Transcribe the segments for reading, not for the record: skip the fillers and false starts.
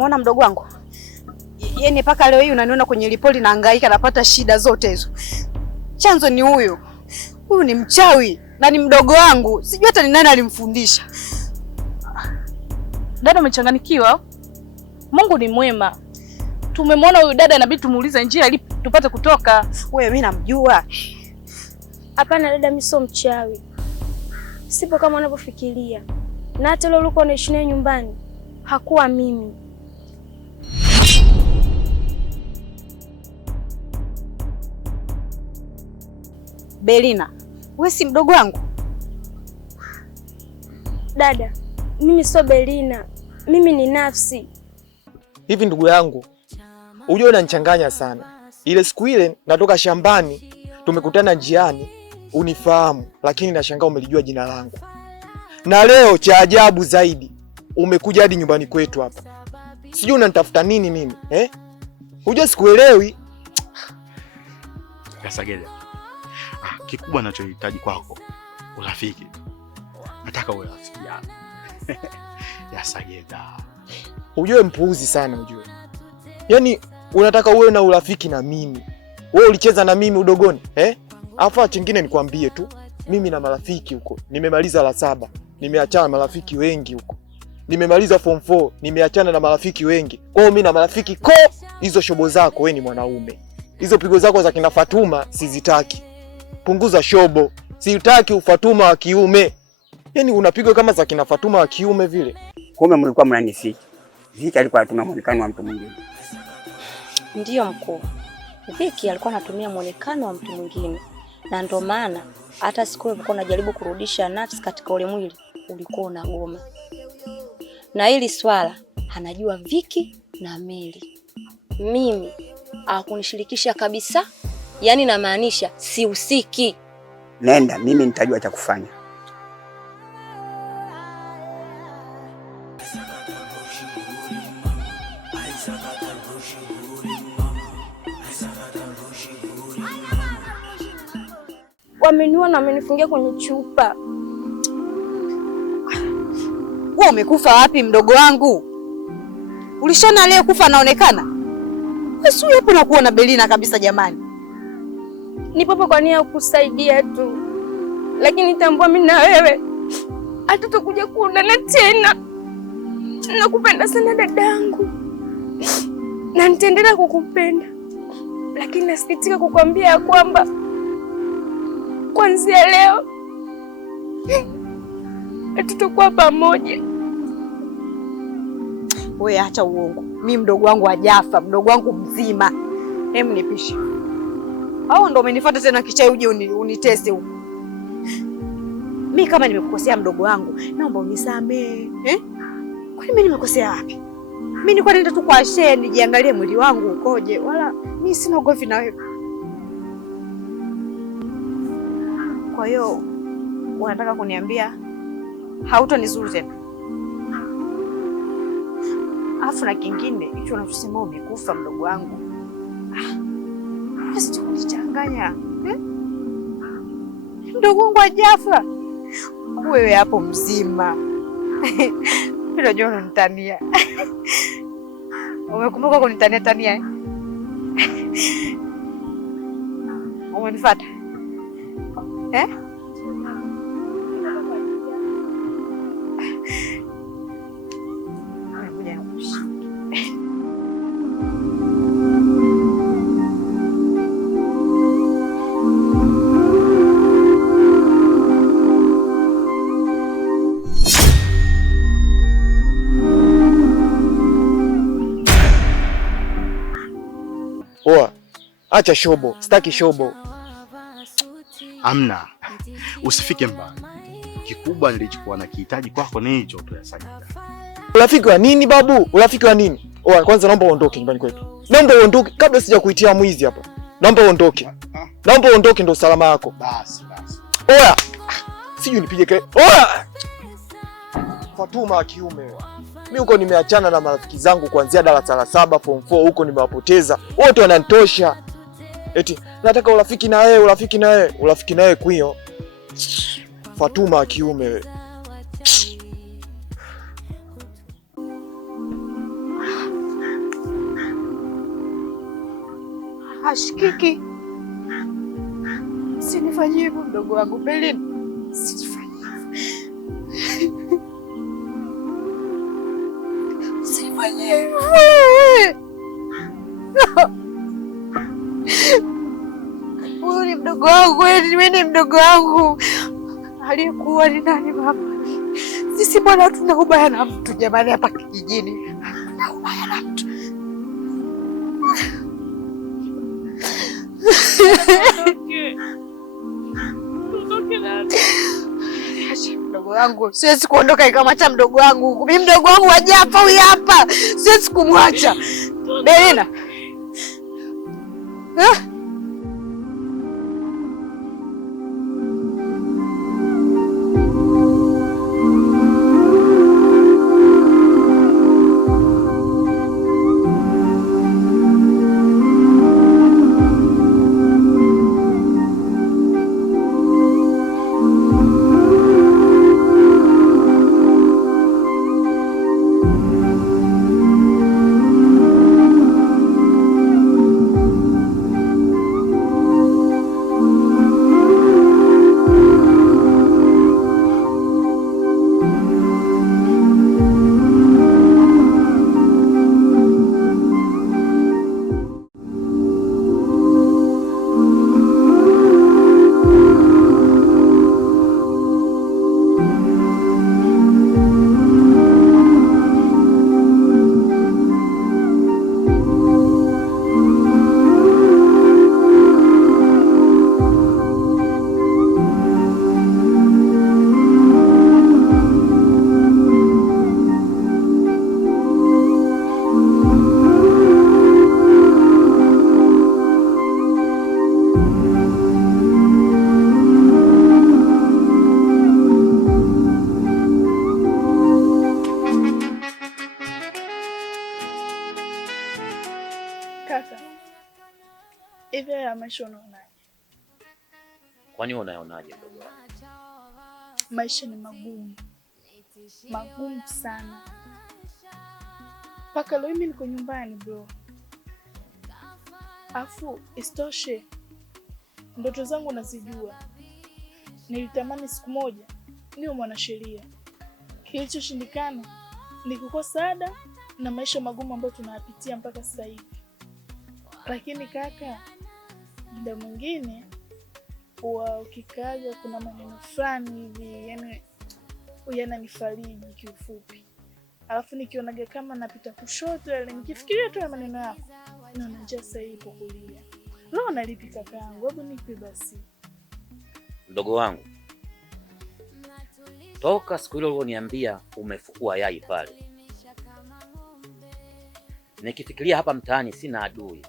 Umeona mdogo wangu? Yaani mpaka leo hii unaniona kwenye ripoti nahangaika napata shida zote hizo. Chanzo ni huyu. Huyu ni mchawi na ni mdogo wangu. Sijui hata ni nani alimfundisha. Dada umechanganikiwa? Mungu ni mwema. Tumemwona huyu dada, inabidi tumuulize njia ili tupate kutoka. Wewe mimi namjua. Hapana dada, mimi sio mchawi. Sipo kama unavyofikiria. Na hata leo ulikuwa unaishi naye nyumbani hakuwa mimi. Belina, wewe si mdogo wangu? Dada, mimi sio Belina. Mimi ni Nafsi. Hivi ndugu yangu, unajua unanichanganya sana. Ile siku ile natoka shambani, tumekutana njiani, unifahamu, lakini nashangaa umelijua jina langu. Na leo cha ajabu zaidi, umekuja hadi nyumbani kwetu hapa. Sijui unanitafuta nini mimi, eh? Unajua sikuelewi. Kasageda. Kikubwa ninachohitaji kwako urafiki. Nataka uwe rafiki yangu. Kasageda. Unajua mpuuzi sana unajua. Yaani unataka uwe na urafiki na mimi. Wewe ulicheza na mimi udogoni, eh? Afa chingine nikwambie tu, mimi na marafiki huko. Nimemaliza la 7, nimeachana na marafiki wengi huko. Nimemaliza form 4, nimeachana na marafiki wengi. Kwa hiyo mimi na marafiki hizo shobo zako, wewe ni mwanaume. Hizo pigo zako za kina Fatuma sizitaki. Punguza shobo. Sitaki ufatuma wa kiume. Yaani unapigwa kama za kina Fatuma wa kiume vile. Kumbe mlikuwa mnanifiki. Viki alikuwa anatumia muonekano wa mtu mwingine. Ndiyo mkuu. Viki alikuwa anatumia muonekano wa mtu mwingine. Na ndio maana hata siku ulikuwa unajaribu kurudisha Nafsi katika ule mwili, ulikuwa unagoma. Na hili swala anajua Viki na Meli. Mimi hakunishirikisha kabisa. Yaani namaanisha sihusiki. Nenda, mimi nitajua cha kufanya. Wameniua na wamenifungia kwenye chupa. Wewe umekufa wapi mdogo wangu? Ulishona leo kufa anaonekana? Wewe si hapo na kuona Belina kabisa jamani. Nipo hapa kwa nia ya kukusaidia tu. Lakini tambua mimi na wewe hatutakuja kuonana tena. Nakupenda sana dadangu. Na nitaendelea kukupenda. Lakini nasikitika kukwambia kwamba kuanzia leo hatutakuwa pamoja. Wewe acha uongo. Mimi mdogo wangu hajafa, mdogo wangu mzima. Hem nipishe. Au ndo umenifuata tena kichai uje unitese huko. Mimi kama nimekukosea mdogo wangu, naomba unisamee. Kwani mimi nimekosea wapi? Mimi nilikuwa naenda tu kwa shehe nijiangalie mwili wangu ukoje, wala mimi sina ugomvi na wewe. Kwa hiyo unataka kuniambia hautonizuru tena? Afu na kingine hicho unachosema umekufa mdogo wangu. Basi kunichanganya. Mdogo wangu hajafa. Wewe hapo mzima. Bila jua unanitania. Umekumbuka kunitania tania eh? Umenifuata? Eh? Poa. Acha shobo, sitaki shobo. Amna. Usifike mbali. Kikubwa nilichokuwa nakihitaji kwako ni hicho tu ya Sagida. Urafiki wa nini babu? Urafiki wa nini? Oa, kwanza naomba uondoke nyumbani kwetu. Naomba uondoke kabla sija kuitia mwizi hapa. Naomba uondoke. Naomba uondoke ndio usalama wako. Basi. Oa. Sijui nipige kelele. Oa. Fatuma wa kiume wewe. Mimi huko nimeachana na marafiki zangu kuanzia darasa la 7 form 4 huko nimewapoteza. Wote wananitosha. Eti nataka urafiki na wewe, urafiki na wewe, urafiki na wewe kwio. Fatuma wa kiume wewe. hashikiki. Usinifanyie hivyo mdogo wangu Belinda. Usinifanyie hivyo. Usinifanyie hivyo. Huyu ni mdogo wangu, wewe ni mdogo wangu. Aliyekuwa ni nani mama? Sisi bwana hatuna ubaya na mtu jamani hapa kijijini. Hatuna ubaya na mtu. Mdogo wangu, siwezi kuondoka kama hata mdogo wangu huku. Mimi mdogo wangu hajafa huyu hapa. Siwezi kumwacha. Belinda. Hivi ya maisha unaonaje? Kwani unaonaje ndugu wangu? Maisha ni magumu. Magumu sana. Paka leo mimi niko nyumbani bro. Afu istoshe. Ndoto zangu nazijua. Nilitamani siku moja niwe mwanasheria. Kilichoshindikana ni kukosa ada na maisha magumu ambayo tunayapitia mpaka sasa hivi. Lakini kaka, muda mwingine ukikaja kuna maneno fulani hivi yani yananifariji kiufupi. Alafu nikionaga kama napita kushoto ile nikifikiria tu ya maneno yako naona njia sahihi ipo kulia. Leo nalipi kakaangu, hebu nipe basi. Mdogo wangu, toka siku ile ulioniambia umefukua yai pale, nikifikiria hapa mtaani sina adui,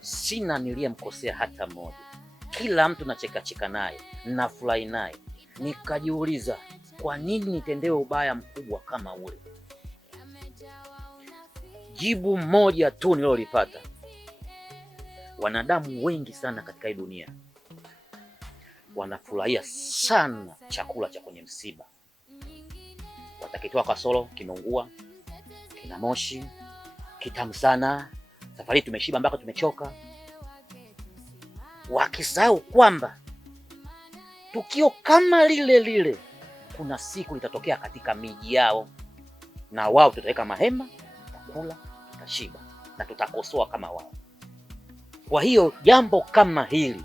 sina niliyemkosea hata mmoja. Kila mtu nacheka naye, nafurahi naye. Nikajiuliza, kwa nini nitendewe ubaya mkubwa kama ule? Jibu moja tu nilolipata. Wanadamu wengi sana katika hii dunia wanafurahia sana chakula cha kwenye msiba. Watakitoa kasoro, kimeungua, kina moshi, kitamu sana, safari tumeshiba mpaka tumechoka. Wakisahau kwamba tukio kama lile lile kuna siku litatokea katika miji yao, na wao tutaweka mahema, tutakula, tutashiba na tutakosoa kama wao. Kwa hiyo jambo kama hili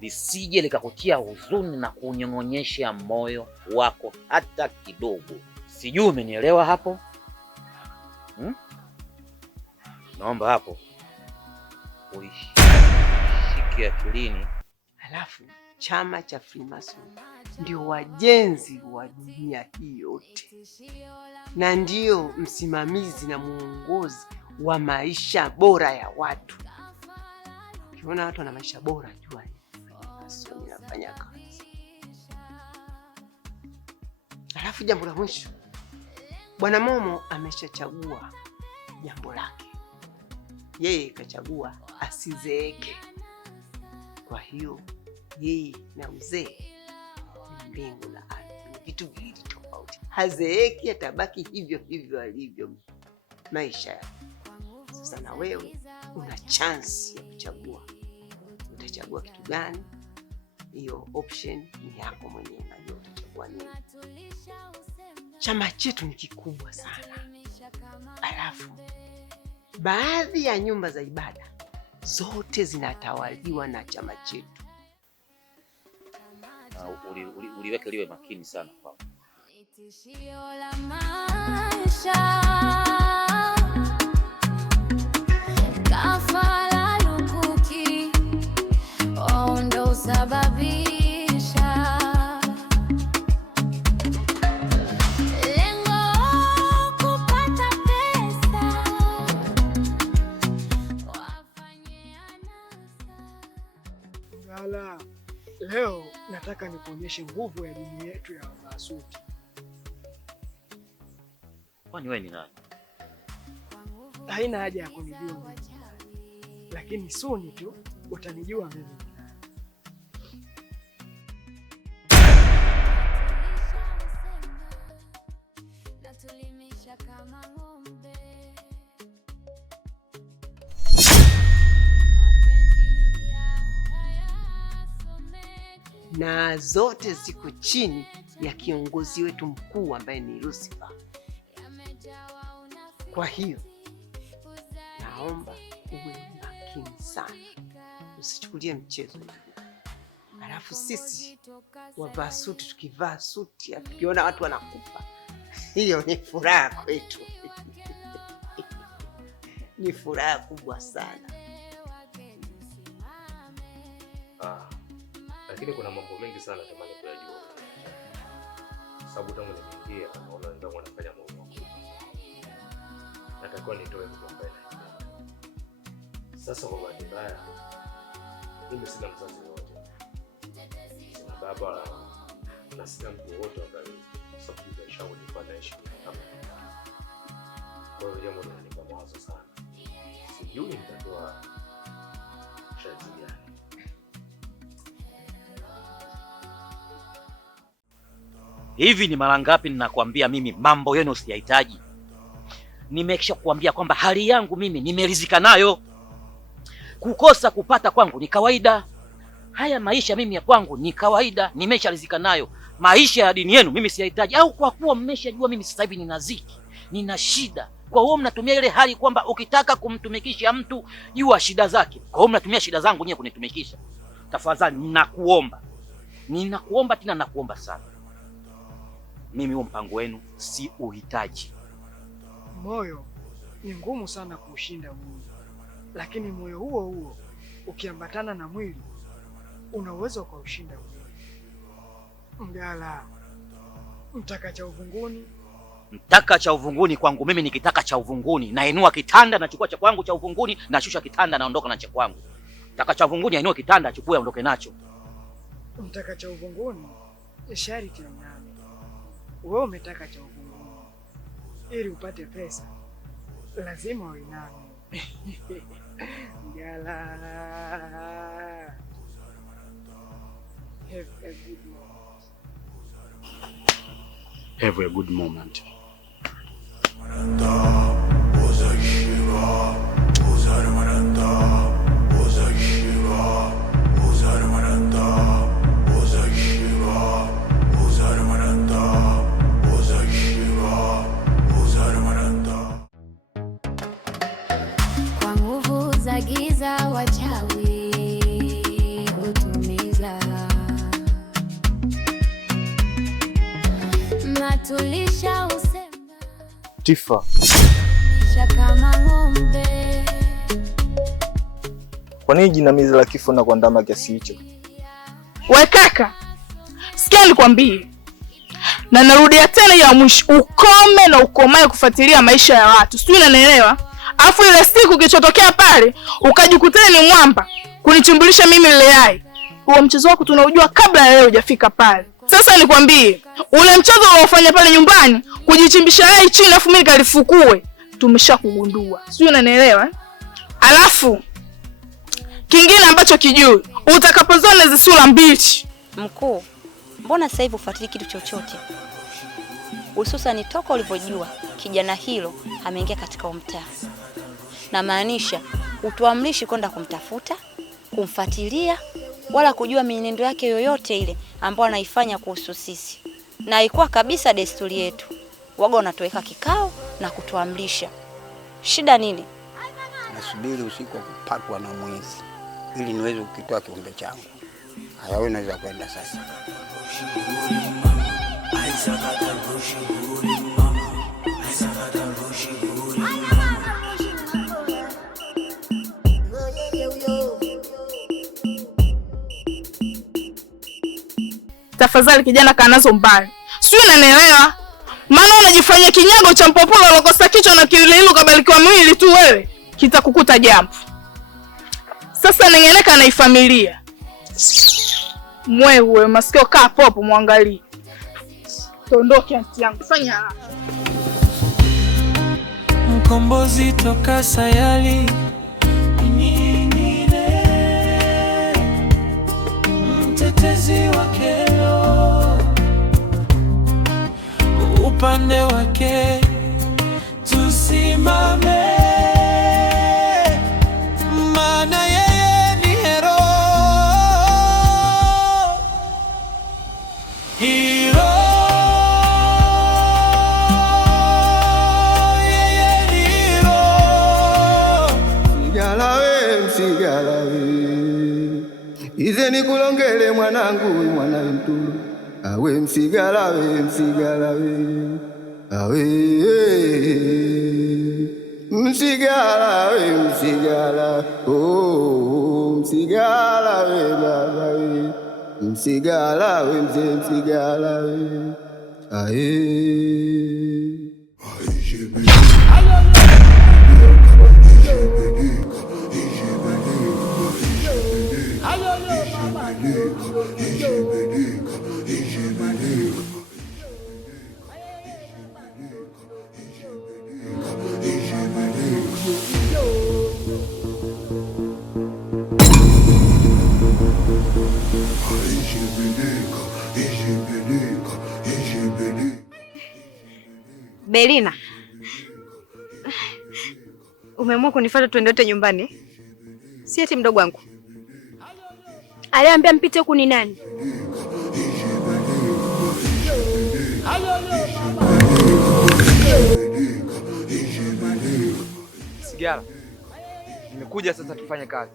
lisije likakutia huzuni na kunyong'onyesha moyo wako hata kidogo. Sijui umenielewa hapo? Naomba hapo uishike akilini. Halafu chama cha Freemason ndio wajenzi wa dunia hii yote, na ndio msimamizi na muongozi wa maisha bora ya watu. Ukiona watu wana maisha bora, jua Freemason inafanya kazi. Halafu jambo la mwisho, Bwana Momo ameshachagua jambo lake. Yeye kachagua asizeeke. Kwa hiyo yeye na uzee mbingu na ardhi vitu viwili tofauti. Hazeeki, atabaki hivyo hivyo alivyo maisha yake. Sasa na wewe una chance ya kuchagua utachagua kitu gani. Hiyo option ni yako mwenyewe, unajua utachagua nini. Chama chetu ni kikubwa sana, alafu baadhi ya nyumba za ibada zote zinatawaliwa na chama chetu. Uliweke liwe makini sana kwa Leo nataka nikuonyeshe nguvu ya dini yetu ya Wavasuti. Kwani wewe ni nani? Haina haja ya kunijua mimi, lakini suni tu utanijua mimi. Na zote ziko chini ya kiongozi wetu mkuu ambaye ni Lucifer. Kwa hiyo naomba uwe makini sana, usichukulie mchezo hivi. Alafu sisi wavaa suti, tukivaa suti tukiona watu wanakufa, hiyo ni furaha kwetu. Ni furaha kubwa sana. Lakini kuna mambo mengi sana tamani kuyajua. Sababu tangu nimeingia naona wenzangu wanafanya mambo makubwa. Natakiwa nitoe mtu mbele. Sasa kwa bahati mbaya mimi sina mzazi wote. Sina baba na sina mtu wote ambaye sababu maisha yangu ilikuwa naishi hapa. Kwa hiyo jambo linanipa mawazo sana. Sijui nitatoa sharti gani. Hivi ni mara ngapi ninakwambia mimi mambo yenu usiyahitaji? Nimekisha kuambia kwamba hali yangu mimi nimeridhika nayo. Kukosa kupata kwangu ni kawaida. Haya maisha mimi ya kwangu ni kawaida, nimesharidhika nayo. Maisha ya dini yenu mimi siyahitaji. Au kwa kuwa mmeshajua mimi sasa hivi nina dhiki, nina shida, kwa hiyo mnatumia ile hali kwamba ukitaka kumtumikisha mtu jua shida zake. Kwa hiyo mnatumia shida zangu nyewe kunitumikisha. Tafadhali ninakuomba tena nakuomba sana. Mimi huo mpango wenu si uhitaji. Moyo ni ngumu sana kuushinda mwili, lakini moyo huo huo ukiambatana na mwili una uwezo kwa ushinda mwili. Mgala, mtaka cha uvunguni. Mtaka cha uvunguni kwangu mimi ni kitaka cha uvunguni. Nainua kitanda nachukua cha kwangu cha uvunguni, nashusha kitanda naondoka na cha kwangu. Mtaka cha uvunguni ainua kitanda achukue aondoke nacho. Mtaka cha uvunguni sharti ya nyama. Wewe umetaka cha uvunguni. Ili upate pesa lazima uiname. Mgala. Have a good moment. Kwa nguvu za giza wachawi hutumiza, matulisha usema Tifa, kama ng'ombe. kwa nini jinamizi la kifo na kuandama kiasi hicho? We kaka, sikia nikwambie, na narudia tena ya mwisho, ukome na ukomae kufuatilia maisha ya watu, sijui unanielewa? Afu ile siku kilichotokea pale ukajikutana ni mwamba kunichimbulisha mimi ile yai, huo mchezo wako tunaujua kabla ya leo hujafika pale. Sasa nikwambie, ule mchezo unaofanya pale nyumbani kujichimbisha yai chini afu mimi kalifukue, tumeshakugundua, sijui unanielewa? Alafu kingine ambacho kijui, utakapoziona hizo sura mbili. Mkuu, mbona sasa hivi ufuatili kitu chochote? Hususan toka ulivyojua kijana hilo ameingia katika mtaa. Na maanisha utuamrishi kwenda kumtafuta, kumfuatilia, wala kujua mienendo yake yoyote ile ambayo anaifanya kuhusu sisi. Na haikuwa kabisa desturi yetu. Waga unatoweka kikao na kutuamrisha. Shida nini? Nasubiri usiku wa kupatwa na mwezi ili niweze kukitoa kiumbe changu. Haya, wewe unaweza kwenda sasa. Tafadhali kijana, kanazo mbali. Sio, unanielewa? Maana unajifanya kinyago cha mpopolo ulokosa kichwa na kililo kabalikiwa mwili tu wewe. Kitakukuta jambo. Sasa nengeneka na ifamilia. Mwewe masikio kaa popo muangalie. Tondoke anti yangu, fanya haraka. Mkombozi toka sayali nyingine, mtetezi wa kero, upande wake tusimame, maana yeye ni hero. Hero. Ize nikulongele mwanangu, mwana mtulu. Awe msigala we, msigala we. Awe msigala we, msigala. Oh, msigala we baba we. Msigala we, mzee msigala we. Ae. Belina, umeamua kunifuata tuende wote nyumbani? Si eti mdogo wangu aliambia mpite huku ni nani? Sigara, nimekuja sasa tufanye kazi.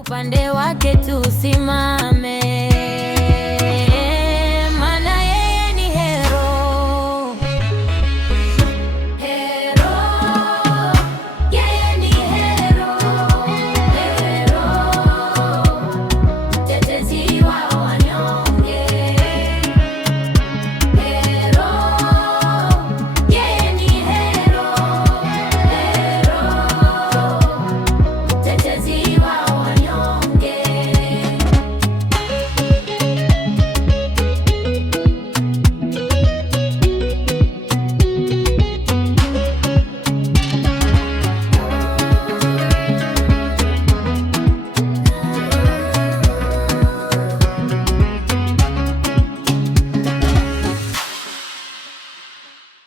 Upande wake tusimame.